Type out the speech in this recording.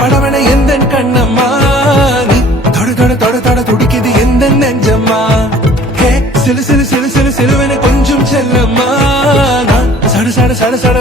படவன எந்த கண்ணம்மா நீ தொட தொட தொட தொட துடிக்குது எந்த நெஞ்சம்மா ஹே சிலு சிலு சிலு சிலு சிலுவன கொஞ்சம் செல்லம்மா நான் சட சட சட சட